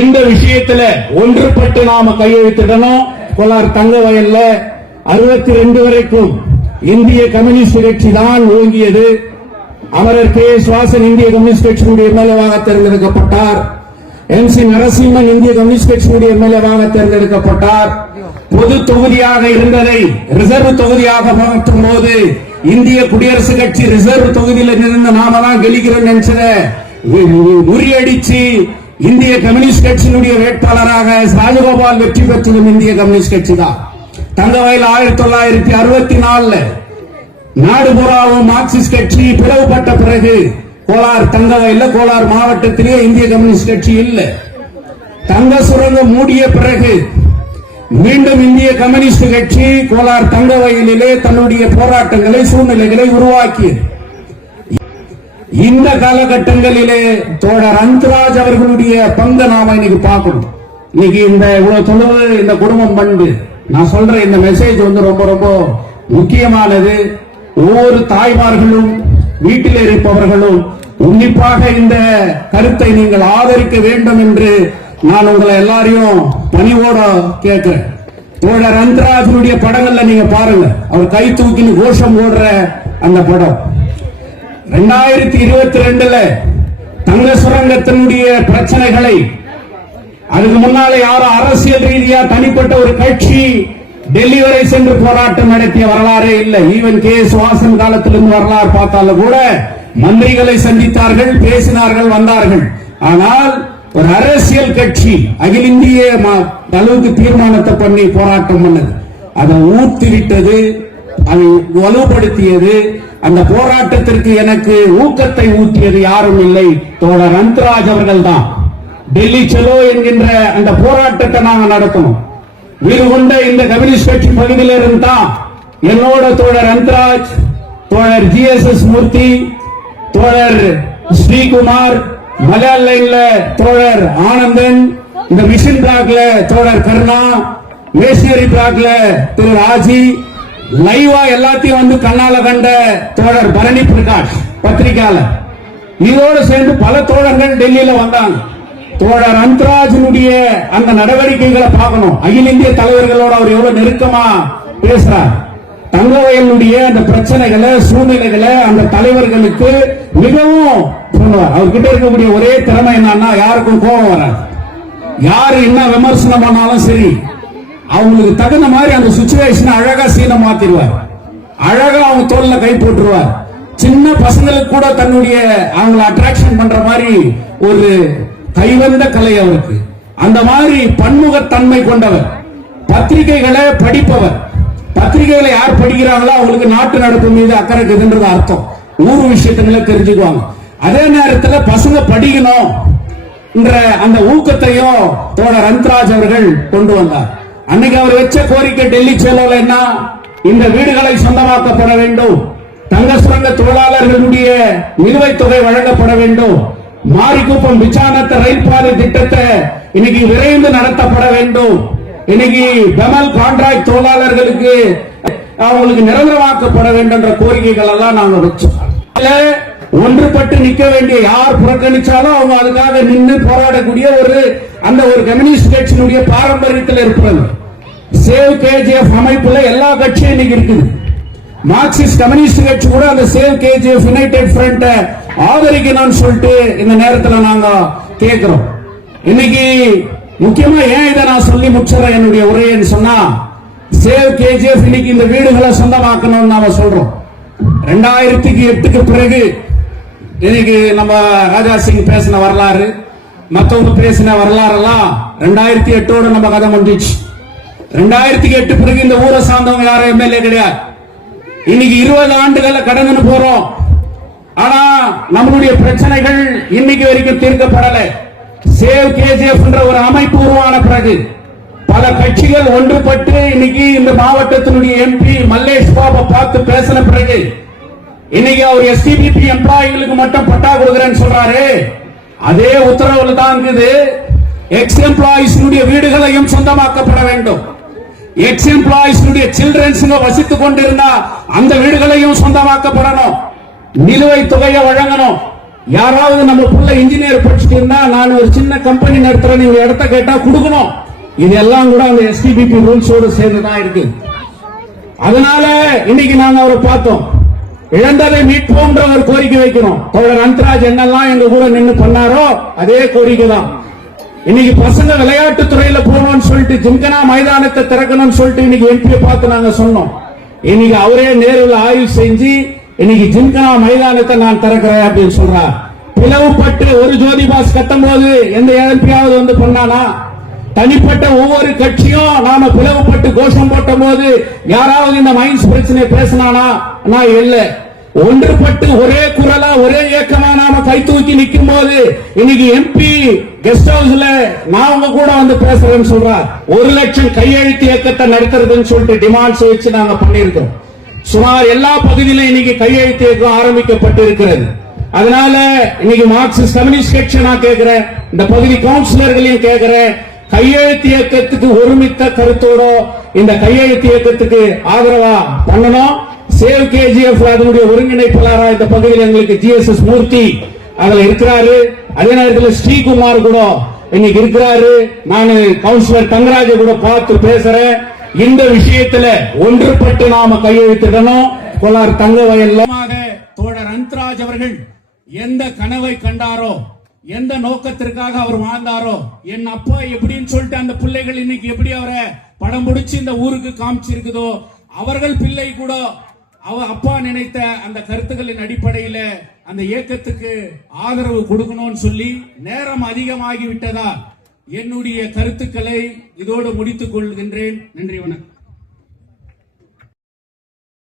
இந்த விஷயத்துல ஒன்றுபட்டு நாம கையெழுத்திடணும். கோலார் தங்க வயல்ல 62 வரைக்கும் இந்திய கம்யூனிஸ்ட் கட்சி தான் ஓங்கியது. அமரர் கே எஸ் வாசன் இந்திய கம்யூனிஸ்ட் கட்சியினுடைய எம்எல்ஏவாக தேர்ந்தெடுக்கப்பட்டார். MC நரசிம்மன் இந்திய கம்யூனிஸ்ட் கட்சியினுடைய எம்எல்ஏவாக தேர்ந்தெடுக்கப்பட்டார். பொது தொகுதியாக இருந்ததை ரிசர்வ் தொகுதியாக மாற்றும் போது இந்திய குடியரசுக் கட்சி ரிசர்வ் தொகுதியில் இருந்த நாம தான் கெலிக்கிறோம் நினைச்சத முறியடிச்சு இந்திய கம்யூனிஸ்ட் கட்சியினுடைய வேட்பாளராக ராஜகோபால் வெற்றி பெற்றதும் இந்திய கம்யூனிஸ்ட் கட்சி தான். தங்கவயல் 1964 நாடு பூராவும் மார்க்சிஸ்ட் கட்சி பிளவுபட்ட பிறகு கோலார் தங்கவயல்ல கோலார் மாவட்டத்திலே இந்திய கம்யூனிஸ்ட் கட்சி இல்ல. தங்க சுரங்கம் மூடிய பிறகு மீண்டும் இந்திய கம்யூனிஸ்ட் கட்சி கோலார் தங்கவயலிலே தன்னுடைய போராட்டங்களை சூழ்நிலைகளை உருவாக்கியது. இந்த காலகட்டங்களிலே தோழர் அந்தராஜ் அவர்களுடைய பங்கு நாம இன்னைக்கு பார்க்கணும். இன்னைக்கு இந்த இவ்வளவு தொலைவு இந்த குடும்பம் பண்பு நான் சொல்ற இந்த மெசேஜ் ரொம்ப ரொம்ப முக்கியமானது. ஒவ்வொரு தாய்மார்களும் வீட்டில் இருப்பவர்களும் உன்னிப்பாக இந்த கருத்தை நீங்கள் ஆதரிக்க வேண்டும் என்று நான் உங்களை எல்லாரையும் பணிவோட கேட்கிறேன். தோழர் அந்தராஜனுடைய படங்கள்ல நீங்க பாருங்க, அவர் கை தூக்கின்னு கோஷம் போடுற அந்த படம் 2022 தங்க சுரங்கத்தினுடைய பிரச்சனைகளை அதுக்கு முன்னாலே யாரும் அரசியல் ரீதியா தனிப்பட்ட ஒரு கட்சி டெல்லி வரை சென்று போராட்டம் நடத்திய வரலாறே இல்லை. ஈவன் கே எஸ் வாசன் காலத்திலிருந்து வரலாறு பார்த்தாலும் கூட மந்திரிகளை சந்தித்தார்கள், பேசினார்கள், வந்தார்கள். ஆனால் ஒரு அரசியல் கட்சி அகில இந்திய அளவுக்கு தீர்மானத்தை பண்ணி போராட்டம் பண்ணது, அதை ஊத்திவிட்டது, அதை வலுப்படுத்தியது. அந்த போராட்டத்திற்கு எனக்கு ஊக்கத்தை ஊற்றியது யாரும் இல்லை, தோழர் அந்தராஜ் அவர்கள் தான். டெல்லி செலோ என்கின்ற அந்த போராட்டத்தை நாங்கள் நடத்தணும். வீடு கொண்ட இந்த கம்யூனிஸ்ட் கட்சி பகுதியில் இருந்தா என்னோட தோழர் அந்தராஜ், தோழர் GSS மூர்த்தி, தோழர் ஸ்ரீகுமார், மலையாள லைன்ல தோழர் ஆனந்தன், இந்த மிஷின் பிளாக்ல தோழர் கருணா, மேஷனரி பிளாக்ல திரு ராஜி, லைவா எல்லாத்தையும் வந்து கண்ணால கண்ட தோழர் பரணி பிரகாஷ் பத்திரிகையாளர், இதோடு சேர்ந்து பல தோழர்கள் டெல்லியில வந்தாங்க. தோழர் அந்தராஜனுடைய அந்த நடவடிக்கைகளை பார்க்கணும். அகில இந்திய தலைவர்களோட அவர் எவ்வளவு நெருக்கமா பேசுறார். தங்கவயலுடைய அந்த பிரச்சனைகளை சூழ்நிலைகளை அந்த தலைவர்களுக்கு மிகவும் சொல்லுவார். அவர்கிட்ட இருக்கக்கூடிய ஒரே திறமை என்னன்னா யாருக்கும் கோபம் வராது. யாரு என்ன விமர்சனம் பண்ணாலும் சரி அவங்களுக்கு தகுந்த மாதிரி அந்த சிச்சுவேஷன் அழகா சீனை மாத்திடுவார். அழகா அவங்க தோல்ல கை போட்டுருவார். சின்ன பசங்களுக்கு கூட தன்னுடைய அவங்களை அட்ராக்ஷன் பண்ற மாதிரி ஒரு கைவந்த கலை அவருக்கு. அந்த மாதிரி பன்முகத்தன்மை கொண்டவர். பத்திரிகைகளை படிப்பவர். பத்திரிகைகளை யார் படிக்கிறாங்களோ அவங்களுக்கு நாட்டு நடப்பு மீது அக்கறை இருக்குதுன்றது அர்த்தம். ஊர் விஷயத்துங்களை தெரிஞ்சுக்குவாங்க. அதே நேரத்தில் பசங்க படிக்கணும் என்ற அந்த ஊக்கத்தையும் தோழர் அந்தராஜ் அவர்கள் கொண்டு வந்தார். அன்னைக்கு அவர் வச்ச கோரிக்கை டெல்லி செலவுல என்ன, இந்த வீடுகளை சொந்தமாக்கப்பட வேண்டும், தங்க சுரங்க தொழிலாளர்களுடைய நிலுவைத் தொகை வழங்கப்பட வேண்டும், மாரிக்குப்பம் பிச்சானத்த ரயில் பாதை திட்டத்தை இன்னைக்கு விரைந்து நடத்தப்பட வேண்டும், இன்னைக்கு பெமல் கான்ட்ராக்ட் தொழிலாளர்களுக்கு அவங்களுக்கு நிரந்தரமாக்கப்பட வேண்டும் என்ற கோரிக்கைகள் எல்லாம் நாங்க வச்சோம். ஒன்றுபட்டு நிக்க வேண்டிய யார் புறக்கணிச்சாலும் அவங்க அதுக்காக நின்று போராடக்கூடிய ஒரு கம்யூனிஸ்ட் கட்சியினுடைய பாரம்பரியத்தில் இருப்பது. சேவ் KGF அமைப்புல எல்லா கட்சியும் இன்னைக்கு இருக்குது. மார்க்சிஸ்ட் கம்யூனிஸ்ட் கட்சி கூட அந்த சேவ் KGF யுனைடெட் ஃப்ரண்ட் ஆதரிக்கணும்னு சொல்லிட்டு இந்த நேரத்தில் நாங்க கேட்கிறோம். இன்னைக்கு முக்கியமா ஏன் இதை நான் சொல்லி முடிச்சுறேன் என்னுடைய உரைன்னு சொன்னா, சேவ் KGF இன்னைக்கு இந்த வீடுகளை சொந்தமாக்கணும்னு நாம சொல்றோம். 2008க்கு பிறகு இன்னைக்கு நம்ம ராஜா சிங் பேசின வரலாறு, மத்தவங்க பேசின வரலாறு எல்லாம் 2008ஓட நம்ம கதை முடிச்சு. 2008 பிறகு இந்த ஊரை சார்ந்தவங்க யாரும் MLA கிடையாது. இன்னைக்கு 20 ஆண்டுகளை கடந்து போறோம். ஆனா நம்மளுடைய பிரச்சனைகள் இன்னைக்கு வரைக்கும் தீர்க்கப்படல. சேவ் KGF என்ற ஒரு அமைப்பு உருவான பிறகு பல கட்சிகள் ஒன்றுபட்டு இன்னைக்கு இந்த மாவட்டத்தினுடைய MP மல்லேஷ் பாபா பார்த்து பேசின பிறகு இன்னைக்கு அவர் STBP எம்ப்ளாயிகளுக்கு மட்டும் பட்டா கொடுக்கிறேன்னு சொல்றாரு. அதே உத்தரவுல தான் இருக்குது எக்ஸ் எம்ப்ளாயிஸ் வீடுகளையும் சொந்தமாக்கப்பட வேண்டும். எக்ஸ் எம்ப்ளாயிஸ் சில்ட்ரன்ஸ் வசித்துக் கொண்டிருந்தா அந்த வீடுகளையும் சொந்தமாக்கப்படணும். நிலுவைத் தொகையை வழங்கணும். யாராவது நம்ம புள்ள இன்ஜினியர் படிச்சுட்டு இருந்தா நான் ஒரு சின்ன கம்பெனி நடத்துறேன், நீங்க இடத்த கேட்டா கொடுக்கணும். இதெல்லாம் கூட அந்த எஸ்டிபிபி ரூல்ஸோடு சேர்ந்துதான் இருக்கு. அதனால இன்னைக்கு நாங்க அவரை பார்த்தோம். இழந்ததை மீட்போம்ன்ற ஒரு கோரிக்கை வைக்கிறோம். தோழர் அந்தராஜ் என்னெல்லாம் எங்க கூட நின்று பண்ணாரோ அதே கோரிக்கை தான். இன்னைக்கு பசங்க விளையாட்டு துறையில போகணும்னு சொல்லிட்டு ஜிம்கனா மைதானத்தை திறக்கணும்னு சொல்லிட்டு இன்னைக்கு எம்பியை பார்த்து நாங்க சொன்னோம். இன்னைக்கு அவரே நேரில் ஆய்வு செஞ்சு இன்னைக்கு ஜிம்கனா மைதானத்தை நான் திறக்கிறேன் அப்படின்னு சொல்றார். பிளவுபட்டு ஒரு ஜோதி பாஸ் கட்டும் போது எந்த எம்பியாவது வந்து பண்ணானா? தனிப்பட்ட ஒவ்வொரு கட்சியும் நாம பிளவுபட்டு கோஷம் போட்ட போது யாராவது இந்த மைன்ஸ் பிரச்சனை பேசினானா? நான் இல்ல. ஒன்றுபட்டு ஒரே குரலா ஒரே இயக்கமா நாம கை தூக்கி நிற்கும் போது இன்னைக்கு எம்பி கெஸ்ட் ஹவுஸ்ல நான் உங்க கூட வந்து பேசுறேன்னு சொல்றா. 1 லட்சம் கையெழுத்து இயக்கத்தை நடத்துறதுன்னு சொல்லிட்டு டிமாண்ட்ஸ் வச்சு நாங்க பண்ணிருக்கோம். சுமார் எல்லா பகுதியிலும் இன்னைக்கு கையெழுத்து இயக்கம் ஆரம்பிக்கப்பட்டிருக்கிறது. அதனால இன்னைக்கு மார்க்சிஸ்ட் கம்யூனிஸ்ட் கட்சி நான் கேட்கிறேன், இந்த பகுதி கவுன்சிலர்களையும் கேட்கிறேன், கையெழுத்து இயக்கத்துக்கு ஒருமித்த கருத்தோட இந்த கையெழுத்து இயக்கத்துக்கு ஆதரவா பண்ணணும். சேவ் கேஜிஎஃப் அதனுடைய ஒருங்கிணைப்பாளராக இந்த பகுதியில் எங்களுக்கு GSS மூர்த்தி அதுல இருக்கிறாரு. அதே நேரத்தில் ஸ்ரீகுமார் கூட இன்னைக்கு இருக்கிறாரு. நான் கவுன்சிலர் தங்கராஜ கூட பார்த்து பேசுறேன். இந்த விஷயத்துல ஒன்றுபட்டு நாம கையெழுத்திடணும். கோலார் தங்க வயல்ல தோழர் அந்தராஜ் அவர்கள் எந்த கனவை கண்டாரோ, எந்த நோக்கத்திற்காக அவர் வாழ்ந்தாரோ, என் அப்பா எப்படின்னு சொல்லிட்டு அந்த பிள்ளைகள் இன்னைக்கு எப்படி அவரை படம் பிடிச்சு இந்த ஊருக்கு காமிச்சிருக்குதோ, அவர்கள் பிள்ளை கூட அவர் அப்பா நினைத்த அந்த கருத்துக்களின் அடிப்படையில் அந்த இயக்கத்துக்கு ஆதரவு கொடுக்கணும்னு சொல்லி நேரம் அதிகமாகி விட்டதா என்னுடைய கருத்துக்களை இதோடு முடித்துக் கொள்கின்றேன். நன்றி, வணக்கம்.